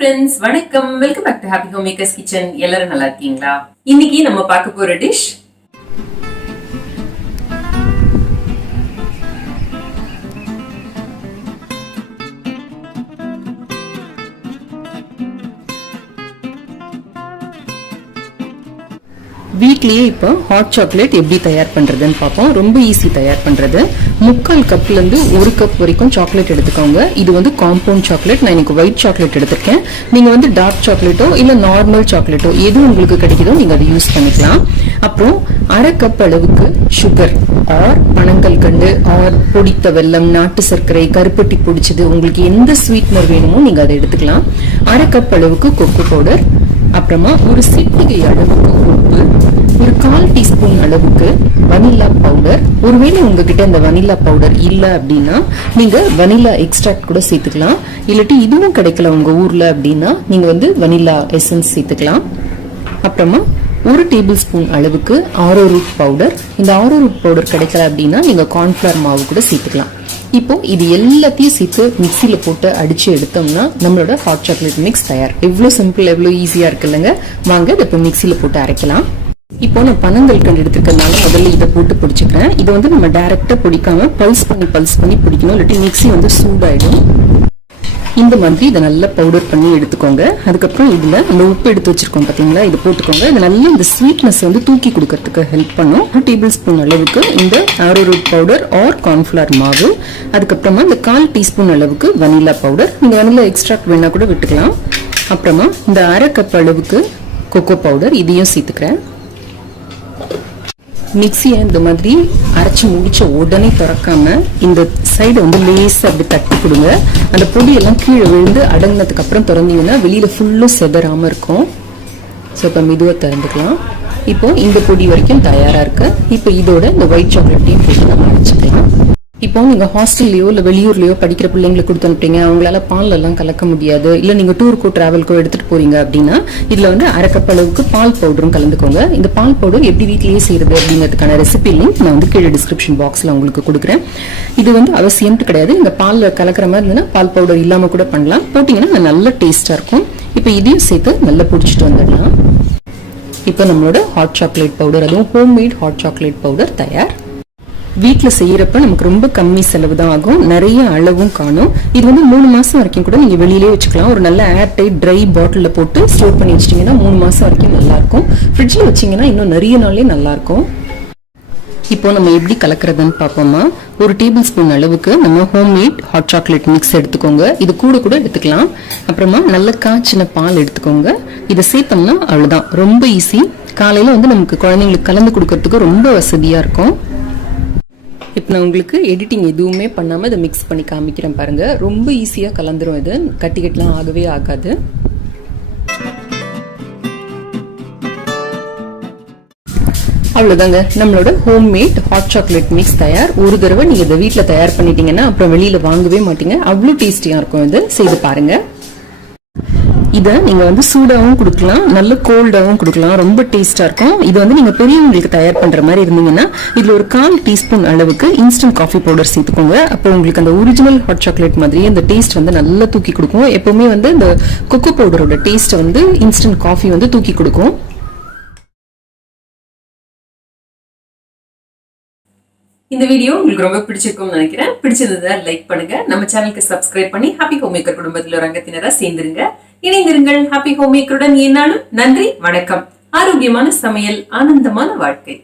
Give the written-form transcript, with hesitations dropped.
friends, வணக்கம். Welcome back to happy home makers kitchen. எல்லாரும் நல்லா இருக்கீங்களா? இன்னைக்கு நம்ம பார்க்க போற டிஷ் வீட்லயே இப்போ ஹாட் சாக்லேட் எப்படி தயார் பண்றதுன்னு பார்ப்போம். ரொம்ப ஈஸி தயார் பண்றது. 3/4 கப்ல இருந்து 1 கப் வரைக்கும் சாக்லேட் எடுத்துக்கோங்க. இது வந்து காம்பவுண்ட் சாக்லேட். நான் இன்னைக்கு ஒயிட் சாக்லேட் எடுத்திருக்கேன். நீங்க வந்து டார்க் சாக்லேட்டோ இல்ல நார்மல் சாக்லேட்டோ எது உங்களுக்கு கிடைக்குதோ நீங்க அதை யூஸ் பண்ணிக்கலாம். அப்புறம் 1/2 கப் அளவுக்கு சுகர் ஆர் பனங்கல்கண்டு ஆர் பொடித்த வெல்லம், நாட்டு சர்க்கரை, கருப்பட்டி பொடிச்சது, உங்களுக்கு எந்த ஸ்வீட்னர் வேணுமோ நீங்க அதை எடுத்துக்கலாம். 1/2 கப் அளவுக்கு கொக்கோ பவுடர், அப்புறமா ஒரு சிட்டிகை அளவுக்கு உப்பு, ஒரு 1/4 டீஸ்பூன் அளவுக்கு வனிலா பவுடர். ஒருவேளை உங்ககிட்ட இந்த வனிலா பவுடர் இல்ல அப்படின்னா நீங்க வனிலா எக்ஸ்ட்ராக்ட் கூட சேர்த்துக்கலாம். இல்லாட்டி இதுவும் கிடைக்கல உங்க ஊர்ல அப்படின்னா நீங்க வந்து வனிலா எசன்ஸ் சேர்த்துக்கலாம். அப்புறமா 1 டேபிள் ஸ்பூன் அளவுக்கு ஆரோரூட் பவுடர். இந்த ஆரோரூட் பவுடர் கிடைக்கல அப்படின்னா நீங்க கார்ன்ஃபிளவர் மாவு கூட சேர்த்துக்கலாம். இப்போ இது எல்லாத்தையும் சேர்த்து மிக்சியில போட்டு அடிச்சு எடுத்தோம்னா நம்மளோட ஹாட் சாக்லேட் மிக்ஸ் தயார். எவ்வளவு சிம்பிள், எவ்வளவு ஈஸியா இருக்கு இல்லைங்க. வாங்க இதை இப்போ மிக்சியில போட்டு அரைக்கலாம். இப்போ நான் பனங்கல்கண்டு எடுத்துக்கிறதுனால முதல்ல இதை போட்டு பிடிச்சிக்கிறேன். இதை வந்து நம்ம டைரக்டா பிடிக்காம பல்ஸ் பண்ணி பிடிக்கணும், இல்லாட்டி மிக்சி வந்து சூடாயிடும். இந்த மாதிரி இதை நல்லா பவுடர் பண்ணி எடுத்துக்கோங்க. அதுக்கப்புறம் இதுல அந்த உப்பு எடுத்து வச்சிருக்கோம் பாத்தீங்களா, இதை போட்டுக்கோங்க. இது நல்லா இந்த ஸ்வீட்னஸ் வந்து தூக்கி கொடுக்கறதுக்கு ஹெல்ப் பண்ணும். 1 டேபிள் ஸ்பூன் அளவுக்கு இந்த ஆரோரூட் பவுடர் ஆர் கார்ன்ஃபிளவர் மாவு, அதுக்கப்புறமா இந்த 1/4 டீஸ்பூன் அளவுக்கு வனிலா பவுடர். நீங்க வனிலா எக்ஸ்ட்ராக்ட் வேணா கூட விட்டுக்கலாம். அப்புறமா இந்த 1/2 கப் அளவுக்கு கொக்கோ பவுடர், இதையும் சேர்த்துக்கிறேன். மிக்சியை இந்த மாதிரி அரைச்சி முடிச்ச உடனே திறக்காம இந்த சைடு வந்து லேசா அப்படி தட்டி கொடுங்க. அந்த பொடியெல்லாம் கீழே விழுந்து அடங்கினதுக்கு அப்புறம் திறந்தீங்கன்னா வெளியில ஃபுல்லும் செதறாம இருக்கும். ஸோ இப்போ மெதுவாக திறந்துக்கலாம். இப்போ இந்த பொடி வரைக்கும் தயாரா இருக்கு. இப்போ இதோட இந்த ஒயிட் சாக்லேட்டையும் போட்டு நம்ம அரைச்சிக்கலாம். இப்போ நீங்க ஹாஸ்டல்லையோ இல்ல வெளியூர்லயோ படிக்கிற பிள்ளைங்களுக்கு கொடுத்து அனுப்பிட்டீங்க, அவங்களால பால் எல்லாம் கலக்க முடியாது, இல்ல நீங்க டூருக்கோ டிராவல்க்கோ எடுத்துட்டு போறீங்க அப்படின்னா இதுல வந்து 1/2 கப் அளவுக்கு பால் பவுடரும் கலந்துக்கோங்க. இந்த பால் பவுடர் எப்படி வீட்லயே செய்யறது அப்படிங்கிறதுக்கான ரெசிபி லிங்க் நான் வந்து கீழே டிஸ்கிரிப்ஷன் பாக்ஸ்ல உங்களுக்கு கொடுக்குறேன். இது வந்து அவசியம் கிடையாது. இந்த பால்ல கலக்கிற மாதிரி இருந்ததுன்னா பால் பவுடர் இல்லாம கூட பண்ணலாம். போட்டீங்கன்னா நல்ல டேஸ்டா இருக்கும். இப்போ இதையும் சேர்த்து நல்லா பிடிச்சிட்டு வந்துடலாம். இப்போ நம்மளோட ஹாட் சாக்லேட் பவுடர், அதுவும் ஹோம்மேட் ஹாட் சாக்லேட் பவுடர் தயார். வீட்டுல செய்யறப்ப நமக்கு ரொம்ப கம்மி செலவு தான் ஆகும், நிறைய அளவும் காணும். இது வந்து 3 மாசம் வரைக்கும் கூட நீங்க வெளியிலே வச்சுக்கலாம். ஒரு நல்ல ஏர் டைட் ட்ரை பாட்டில போட்டு ஸ்டோர் பண்ணி வச்சிட்டீங்கன்னா 3 மாசம் வரைக்கும் நல்லா இருக்கும். ஃப்ரிட்ஜ்ல வச்சீங்கன்னா இன்னும் நிறைய நாளே நல்லா இருக்கும். இப்போ நம்ம எப்படி கலக்கிறதுன்னு பார்ப்போமா. 1 டேபிள் ஸ்பூன் அளவுக்கு நம்ம ஹோம்மேட் ஹாட் சாக்லேட் மிக்ஸ் எடுத்துக்கோங்க. இது கூட எடுத்துக்கலாம். அப்புறமா நல்ல காய்ச்சின பால் எடுத்துக்கோங்க. இதை சேர்த்தோம்னா அவ்வளவுதான், ரொம்ப ஈஸி. காலையில வந்து நமக்கு குழந்தைங்களுக்கு கலந்து கொடுக்கறதுக்கு ரொம்ப வசதியா இருக்கும். இப்போ நான் உங்களுக்கு எடிட்டிங் எதுவுமே பண்ணாம இதை மிக்ஸ் பண்ணி காமிக்கிறேன் பாருங்க. ரொம்ப ஈஸியா கலந்துரும். இது கட்டிலாம் ஆகவே ஆகாது. அவ்வளவுதாங்க, நம்மளோட ஹோம்மேட் ஹாட் சாக்லேட் மிக்ஸ் தயார். ஒரு தடவை நீங்க இதை வீட்டுல தயார் பண்ணிட்டீங்கன்னா அப்புறம் வெளியில வாங்கவே மாட்டீங்க. அவ்வளவு டேஸ்டியா இருக்கும். இது செய்து பாருங்க. இதை நீங்க வந்து சூடாவும் கொடுக்கலாம், நல்ல கோல்டாவும் கொடுக்கலாம். ரொம்ப டேஸ்டா இருக்கும். இது வந்து நீங்க பெரியவங்களுக்கு தயார் பண்ற மாதிரி இருந்தீங்கன்னா இதுல ஒரு 1/4 டீஸ்பூன் அளவுக்கு இன்ஸ்டன்ட் காஃபி பவுடர் சேர்த்துக்கோங்க. அப்போ உங்களுக்கு அந்த ஒரிஜினல் ஹாட் சாக்லேட் மாதிரி அந்த டேஸ்ட் வந்து நல்லா தூக்கி கொடுக்கும். எப்பவுமே வந்து இந்த கொக்கோ பவுடரோட டேஸ்ட் வந்து இன்ஸ்டன்ட் காஃபி வந்து தூக்கி கொடுக்கும். இந்த வீடியோ உங்களுக்கு ரொம்ப பிடிச்சிருக்கும்னு நினைக்கிறேன். பிடிச்சதை லைக் பண்ணுங்க. நம்ம சேனலுக்கு சப்ஸ்கிரைப் பண்ணி ஹாப்பி ஹோம் மேக்கர் குடும்பத்தில் ஒரு அங்கத்தினரா சேர்ந்துருங்க. இணைந்திருங்கள் ஹாப்பி ஹோம் மேக்கருடன். என்னாலும் நன்றி, வணக்கம். ஆரோக்கியமான சமையல், ஆனந்தமான வாழ்க்கை.